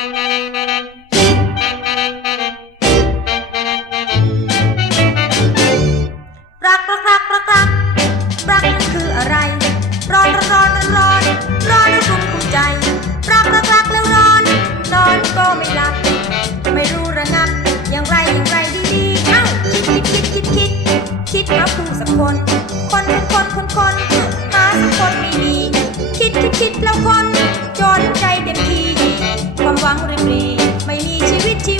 รักรักรักรักรักรักมันคืออะไร ร้อนร้อนร้อนร้อนร้อนร้อนรุ่มหัวใจ รักรักรักแล้วร้อน นอนก็ไม่หลับ ไม่รู้ระงับ อย่างไรอย่างไรดีดีเอ้าคิดคิดคิดคิดคิดคิดหาผู้สักคน คนคนคนคนคนหาสักคนไม่มี คิดคิดคิดแล้วคนจนใจเต็มที ความหวังริบหรีไม่มีชีวิตชีว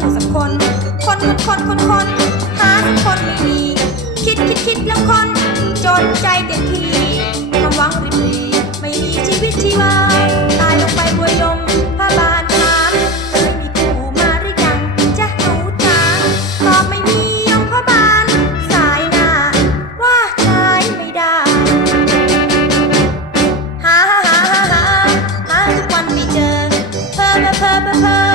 คู่สักคน คนคนคนคนคนหาสักคนไม่มี คิดคิดคิดแล้วคน จนใจเต็มทีความหวังริบรีไม่มีชีวิตชีวา ตายลงไปบวยยมผ้าบานถามเคยมีกูมาหรือยังจะหนูจางตอบไม่มียมผ้าบาน สายหน้า ว่าชายไม่ได้ หาหาหาหาหาหาทุกวันไม่เจอ เพ้อเพ้อเพ้อเพ้อ